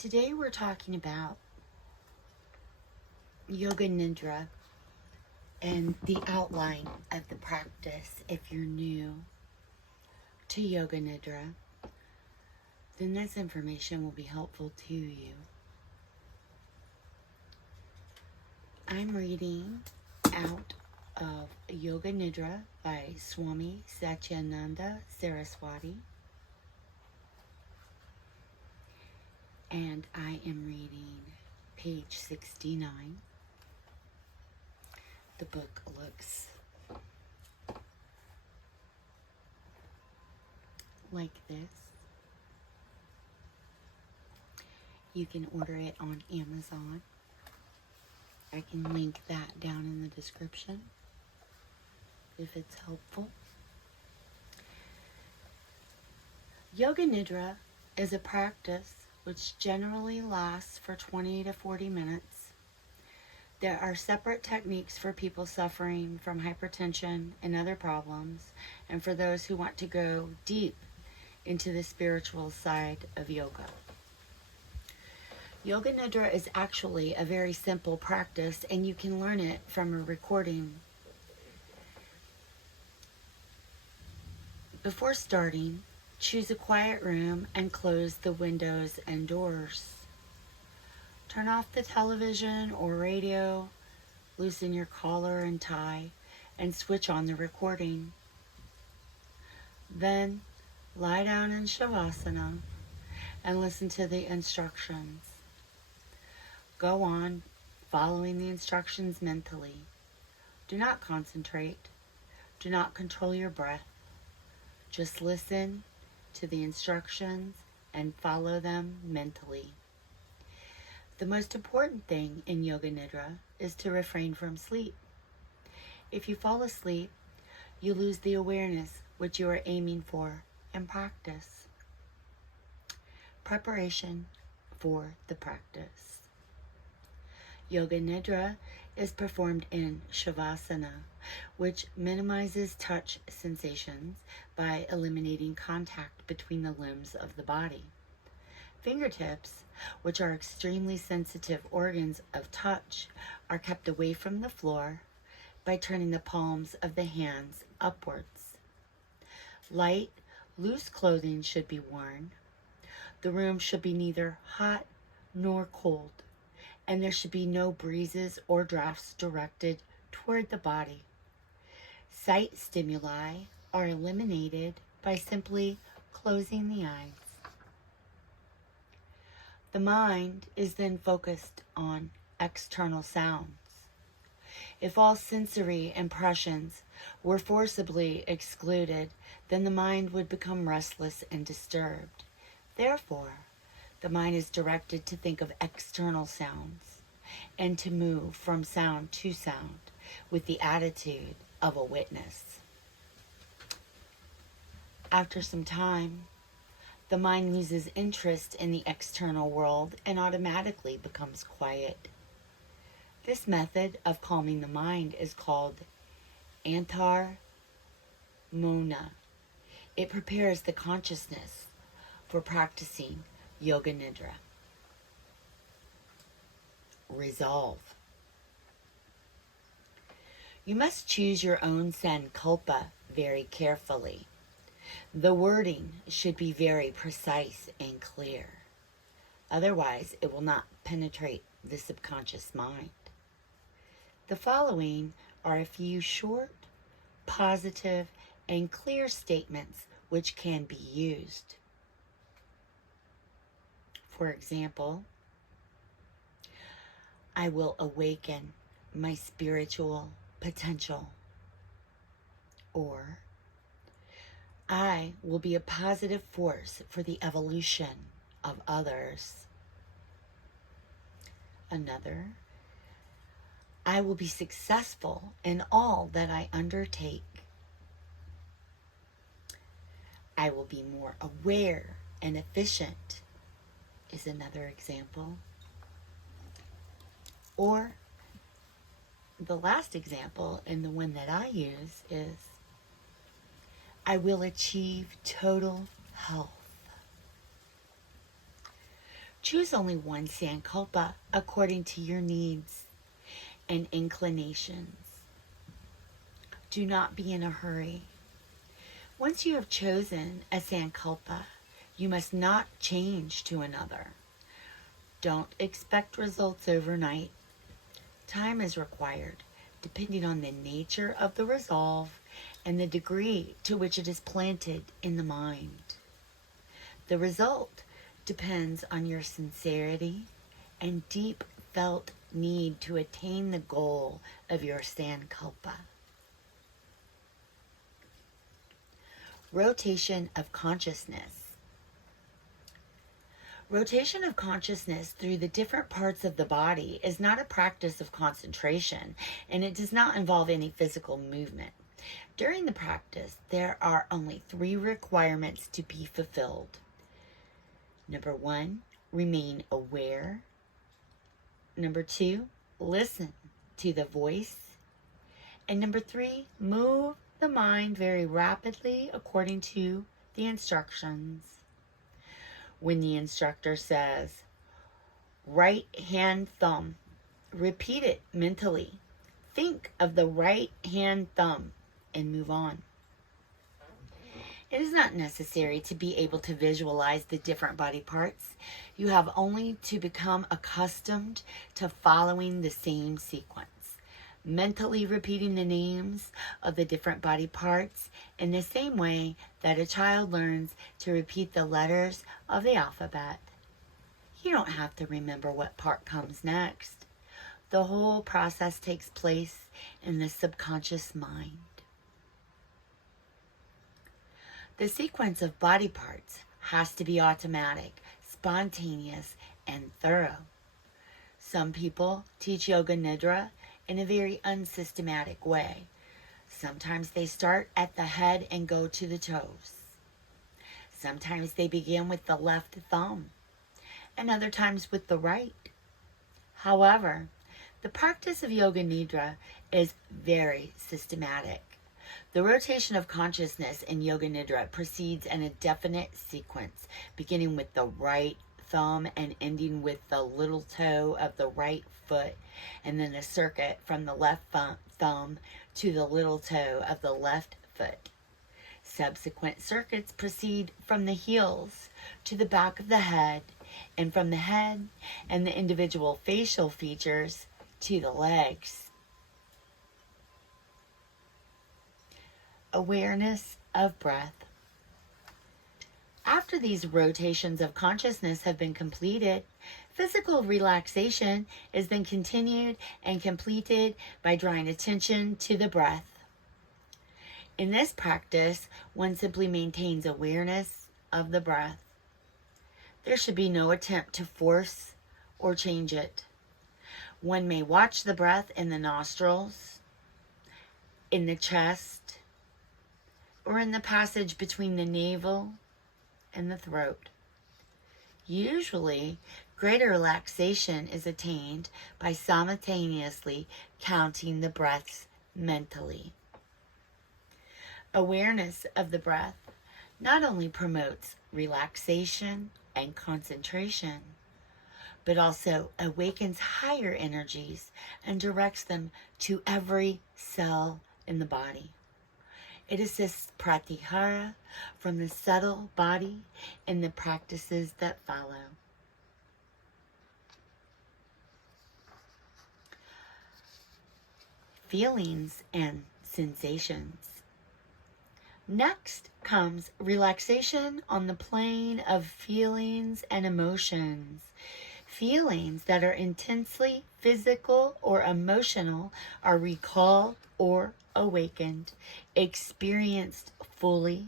Today we're talking about Yoga Nidra and the outline of the practice. If you're new to Yoga Nidra, then this information will be helpful to you. I'm reading out of Yoga Nidra by Swami Satyananda Saraswati, and I am reading page 69. The book looks like this. You can order it on Amazon. I can link that down in the description if it's helpful. Yoga Nidra is a practice which generally lasts for 20 to 40 minutes. There are separate techniques for people suffering from hypertension and other problems, and for those who want to go deep into the spiritual side of yoga. Yoga Nidra is actually a very simple practice, and you can learn it from a recording. Before starting, choose a quiet room and close the windows and doors. Turn off the television or radio, loosen your collar and tie, and switch on the recording. Then, lie down in Shavasana and listen to the instructions. Go on following the instructions mentally. Do not concentrate. Do not control your breath. Just listen to the instructions and follow them mentally. The most important thing in Yoga Nidra is to refrain from sleep. If you fall asleep, you lose the awareness which you are aiming for in practice. Preparation for the practice. Yoga Nidra is performed in Shavasana, which minimizes touch sensations by eliminating contact between the limbs of the body. Fingertips, which are extremely sensitive organs of touch, are kept away from the floor by turning the palms of the hands upwards. Light, loose clothing should be worn. The room should be neither hot nor cold, and there should be no breezes or drafts directed toward the body. Sight stimuli are eliminated by simply closing the eyes. The mind is then focused on external sounds. If all sensory impressions were forcibly excluded, then the mind would become restless and disturbed. Therefore, the mind is directed to think of external sounds and to move from sound to sound with the attitude of a witness. After some time, the mind loses interest in the external world and automatically becomes quiet. This method of calming the mind is called antar mona. It prepares the consciousness for practicing Yoga Nidra. Resolve. You must choose your own Sankalpa very carefully. The wording should be very precise and clear. Otherwise, it will not penetrate the subconscious mind. The following are a few short, positive, and clear statements which can be used. For example, I will awaken my spiritual potential. Or, I will be a positive force for the evolution of others. Another, I will be successful in all that I undertake. I will be more aware and efficient is another example. Or the last example, and the one that I use, is I will achieve total health. Choose only one Sankalpa according to your needs and inclinations. Do not be in a hurry. Once you have chosen a Sankalpa, you must not change to another. Don't expect results overnight. Time is required, depending on the nature of the resolve and the degree to which it is planted in the mind. The result depends on your sincerity and deep felt need to attain the goal of your Sankalpa. Rotation of consciousness. Rotation of consciousness through the different parts of the body is not a practice of concentration, and it does not involve any physical movement. During the practice, there are only 3 requirements to be fulfilled. Number 1, remain aware. Number 2, listen to the voice. And number 3, move the mind very rapidly according to the instructions. When the instructor says, right hand thumb, repeat it mentally. Think of the right hand thumb and move on. It is not necessary to be able to visualize the different body parts. You have only to become accustomed to following the same sequence, mentally repeating the names of the different body parts in the same way that a child learns to repeat the letters of the alphabet. You don't have to remember what part comes next. The whole process takes place in the subconscious mind. The sequence of body parts has to be automatic, spontaneous, and thorough. Some people teach Yoga Nidra in a very unsystematic way. Sometimes they start at the head and go to the toes. Sometimes they begin with the left thumb, and other times with the right. However, the practice of Yoga Nidra is very systematic. The rotation of consciousness in Yoga Nidra proceeds in a definite sequence, beginning with the right thumb and ending with the little toe of the right foot, and then a circuit from the left thumb to the little toe of the left foot. Subsequent circuits proceed from the heels to the back of the head, and from the head and the individual facial features to the legs. Awareness of breath. After these rotations of consciousness have been completed, physical relaxation is then continued and completed by drawing attention to the breath. In this practice, one simply maintains awareness of the breath. There should be no attempt to force or change it. One may watch the breath in the nostrils, in the chest, or in the passage between the navel and the throat. Usually, greater relaxation is attained by simultaneously counting the breaths mentally. Awareness of the breath not only promotes relaxation and concentration, but also awakens higher energies and directs them to every cell in the body. It assists pratyahara from the subtle body in the practices that follow. Feelings and sensations. Next comes relaxation on the plane of feelings and emotions. Feelings that are intensely physical or emotional are recalled or awakened, experienced fully,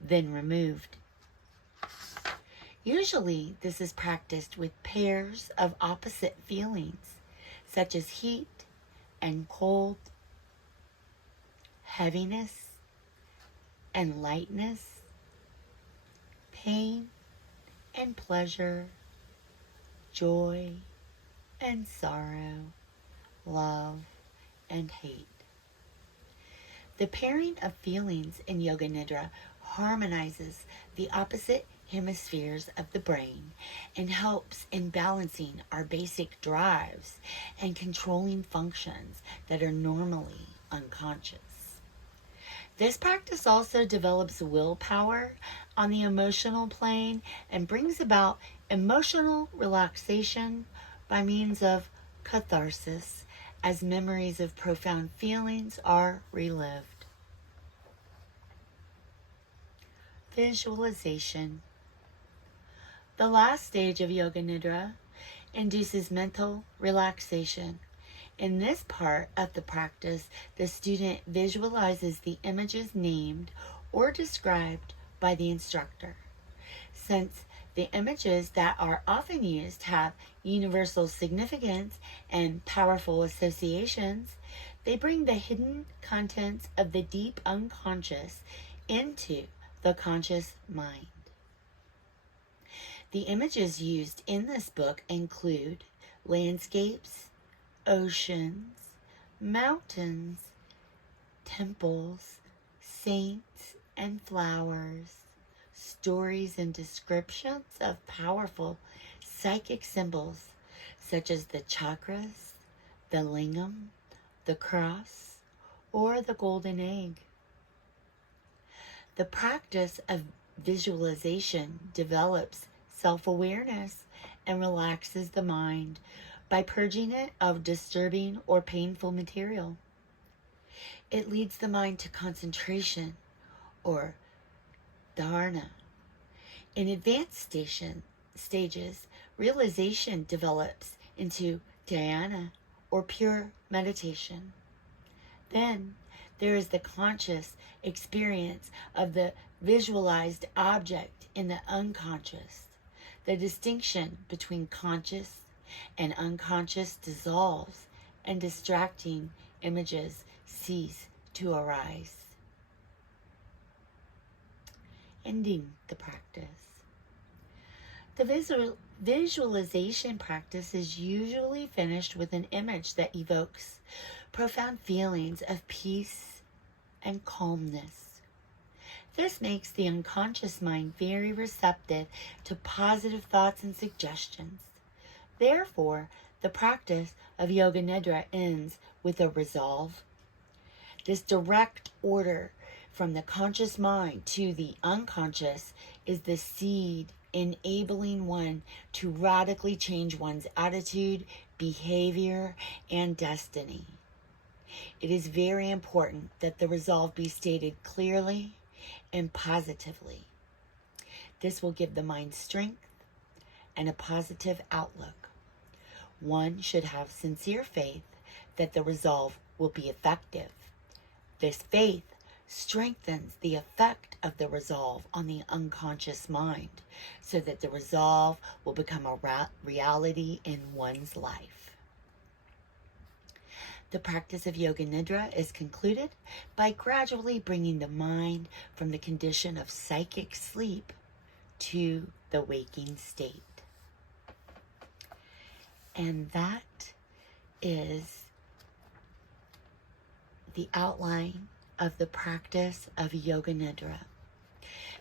then removed. Usually, this is practiced with pairs of opposite feelings, such as heat and cold, heaviness and lightness, pain and pleasure, joy and sorrow, love and hate. The pairing of feelings in Yoga Nidra harmonizes the opposite hemispheres of the brain and helps in balancing our basic drives and controlling functions that are normally unconscious. This practice also develops willpower on the emotional plane and brings about emotional relaxation by means of catharsis as memories of profound feelings are relived. Visualization. The last stage of Yoga Nidra induces mental relaxation. In this part of the practice, the student visualizes the images named or described by the instructor. Since the images that are often used have universal significance and powerful associations, they bring the hidden contents of the deep unconscious into the conscious mind. The images used in this book include landscapes, oceans, mountains, temples, saints and flowers, stories and descriptions of powerful psychic symbols such as the chakras, the lingam, the cross, or the golden egg. The practice of visualization develops self-awareness and relaxes the mind by purging it of disturbing or painful material. It leads the mind to concentration or dharana. In advanced stages, realization develops into dhyana or pure meditation. Then there is the conscious experience of the visualized object in the unconscious. The distinction between conscious and unconscious dissolves and distracting images cease to arise. Ending the practice. The visualization practice is usually finished with an image that evokes profound feelings of peace and calmness. This makes the unconscious mind very receptive to positive thoughts and suggestions. Therefore, the practice of Yoga Nidra ends with a resolve. This direct order from the conscious mind to the unconscious is the seed enabling one to radically change one's attitude, behavior, and destiny. It is very important that the resolve be stated clearly and positively. This will give the mind strength and a positive outlook. One should have sincere faith that the resolve will be effective. This faith strengthens the effect of the resolve on the unconscious mind so that the resolve will become a reality in one's life. The practice of Yoga Nidra is concluded by gradually bringing the mind from the condition of psychic sleep to the waking state. And that is the outline of the practice of Yoga Nidra.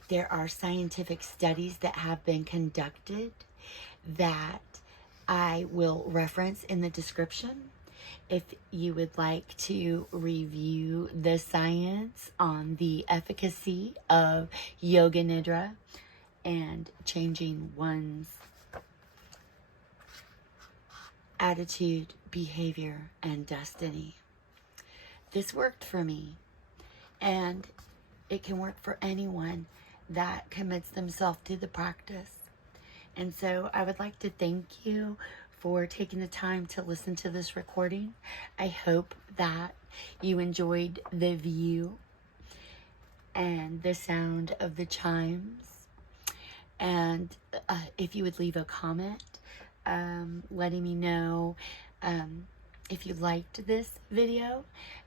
There are scientific studies that have been conducted that I will reference in the description. If you would like to review the science on the efficacy of Yoga Nidra and changing one's attitude, behavior, and destiny. This worked for me, and it can work for anyone that commits themselves to the practice. And so I would like to thank you for taking the time to listen to this recording. I hope that you enjoyed the view and the sound of the chimes. And if you would leave a comment letting me know if you liked this video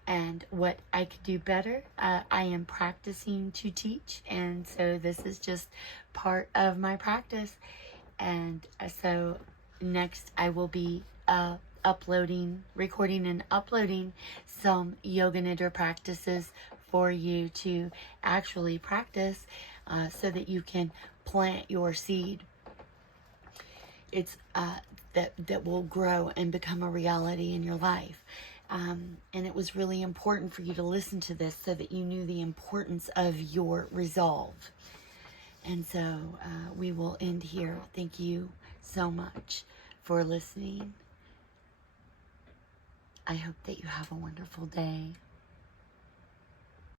and what I could do better. I am practicing to teach, and so this is just part of my practice. And so next I will be recording and uploading some Yoga Nidra practices for you to actually practice so that you can plant your seed. It's that will grow and become a reality in your life. And it was really important for you to listen to this so that you knew the importance of your resolve. And so we will end here. Thank you so much for listening. I hope that you have a wonderful day.